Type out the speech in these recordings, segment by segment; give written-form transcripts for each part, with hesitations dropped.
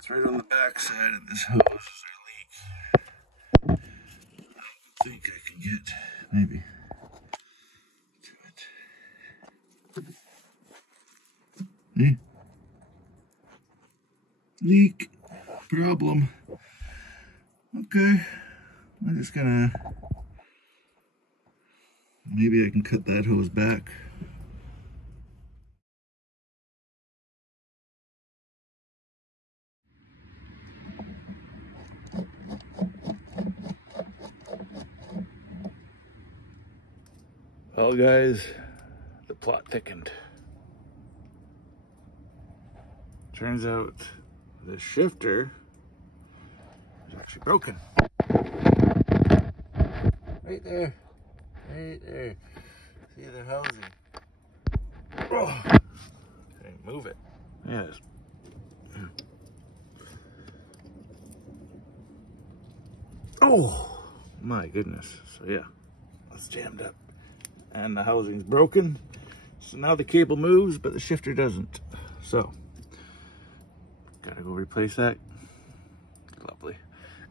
It's right on the back side of this hose is our leak. I think I can get maybe to it. See? Leak problem. Okay, I'm just gonna, maybe I can cut that hose back. Well guys, the plot thickened. Turns out the shifter is actually broken. Right there. Right there. See the housing. Oh, can't move it. Yes. Oh my goodness. So yeah, it's jammed up. And the housing's broken. So now the cable moves, but the shifter doesn't. So gotta go replace that. Lovely.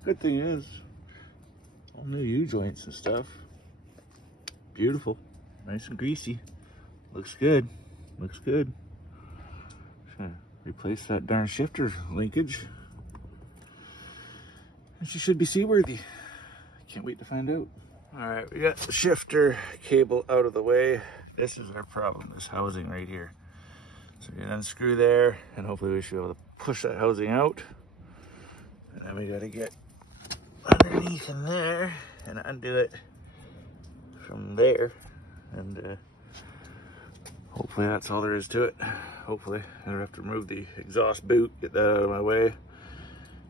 Good thing is, all new U-joints and stuff. Beautiful. Nice and greasy. Looks good. Looks good. Just gonna replace that darn shifter linkage. And she should be seaworthy. Can't wait to find out. Alright, we got the shifter cable out of the way. This is our problem, this housing right here. So you unscrew there, and hopefully we should be able to push that housing out. And then we gotta get underneath in there and undo it from there. And hopefully that's all there is to it. Hopefully. I don't have to remove the exhaust boot, get that out of my way.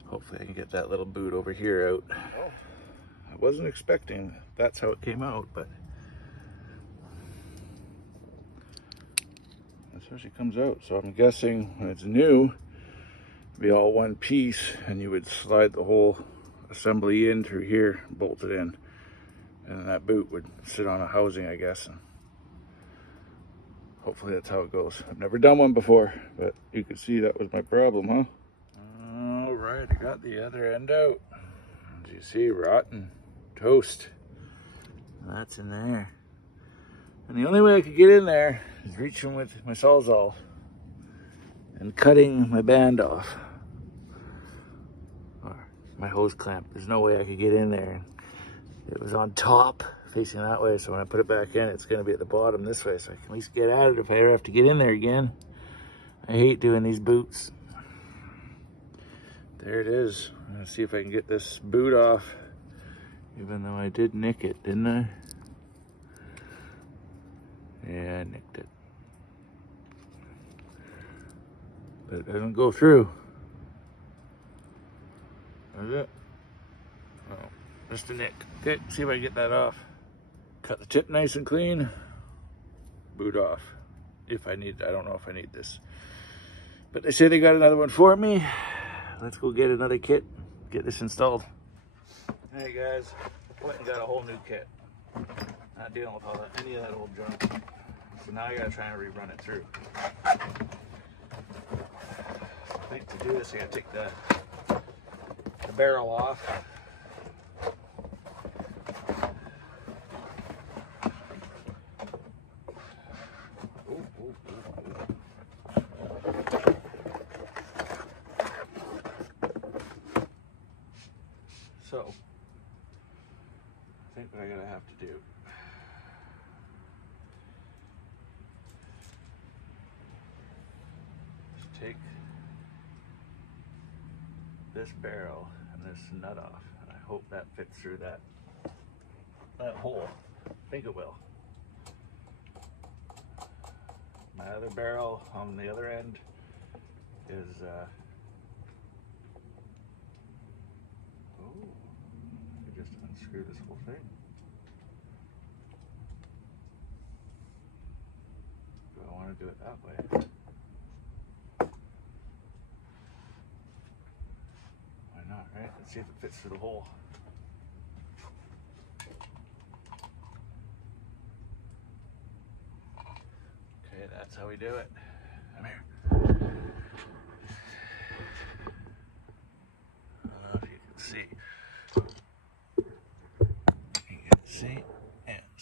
Hopefully I can get that little boot over here out. Oh, I wasn't expecting that's how it came out, but that's how she comes out. So I'm guessing when it's new, it'd be all one piece, and you would slide the whole assembly in through here, bolt it in, and then that boot would sit on a housing, I guess. And hopefully that's how it goes. I've never done one before, but you can see that was my problem, huh? All right, I got the other end out. As you see, rotten toast. That's in there. And the only way I could get in there is reaching with my Sawzall and cutting my band off. Or my hose clamp. There's no way I could get in there. It was on top, facing that way, so when I put it back in, it's gonna be at the bottom this way, so I can at least get at it if I ever have to get in there again. I hate doing these boots. There it is. I'm gonna see if I can get this boot off, even though I did nick it, didn't I? Yeah, I nicked it. But it doesn't go through. Is it? Oh, just a nick. Okay, see if I can get that off. Cut the tip nice and clean. Boot off. If I need, I don't know if I need this. But they say they got another one for me. Let's go get another kit, get this installed. Hey guys, went and got a whole new kit. Not dealing with all that, any of that old junk. So now I gotta try and rerun it through. I think to do this, I gotta take the barrel off. So, I think what I gotta have to do is take this barrel and this nut off, and I hope that fits through that hole. I think it will. My other barrel on the other end is oh, I just unscrew this whole thing. Do I want to do it that way? Why not, right? Let's see if it fits through the hole. Okay, that's how we do it. Come here.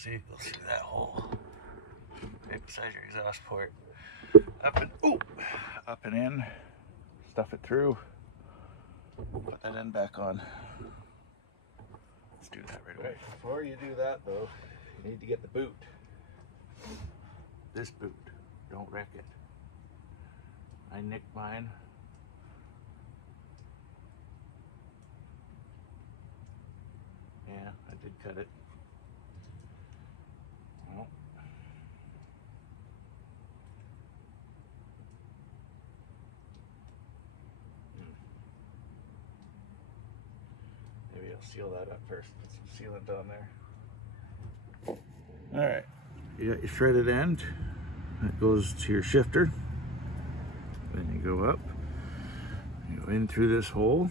see it goes through that hole right beside your exhaust port. Up and in, stuff it through, put that end back on. Let's do that right away. Before you do that though, you need to get the boot. This boot, don't wreck it. I nicked mine. Yeah, I did cut it. Well, maybe I'll seal that up first. Put some sealant on there. All right, you got your threaded end. That goes to your shifter. Then you go up, you go in through this hole,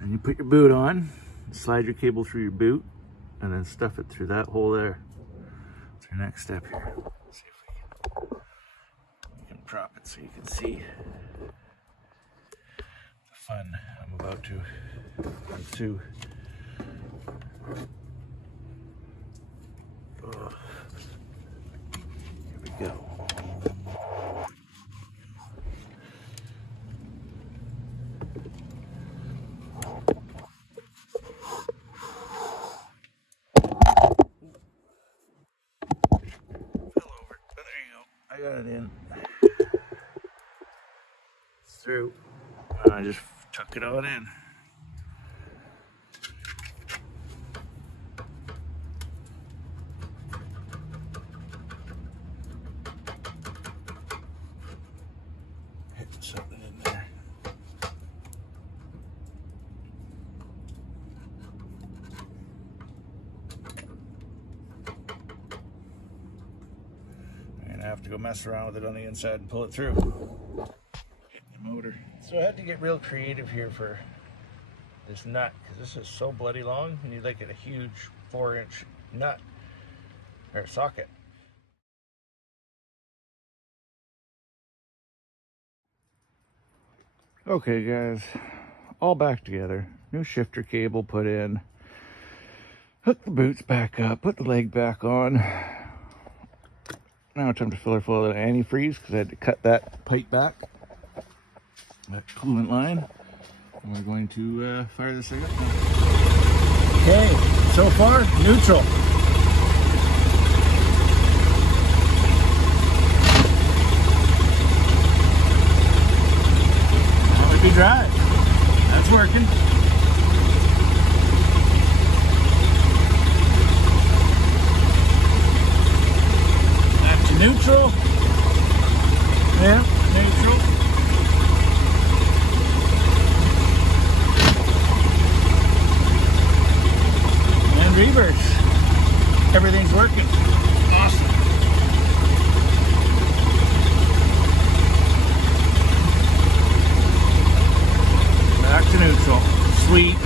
and you put your boot on, slide your cable through your boot, and then stuff it through that hole there. That's our next step here. Let's see if we can prop it so you can see the fun I'm about to pursue. Oh. Here we go. I got it in. It's through. I just tuck it all in. Hit something in there. I have to go mess around with it on the inside and pull it through. Hit the motor. So I had to get real creative here for this nut because this is so bloody long. You need like a huge 4-inch nut or socket. Okay guys, all back together. New shifter cable put in. Hook the boots back up, put the leg back on. Now time to fill her full of antifreeze because I had to cut that pipe back, that coolant line. And we're going to fire this thing up now. Okay, so far, neutral. Now let me drive. That's working. Neutral. Yeah, neutral. And reverse. Everything's working. Awesome. Back to neutral. Sweet.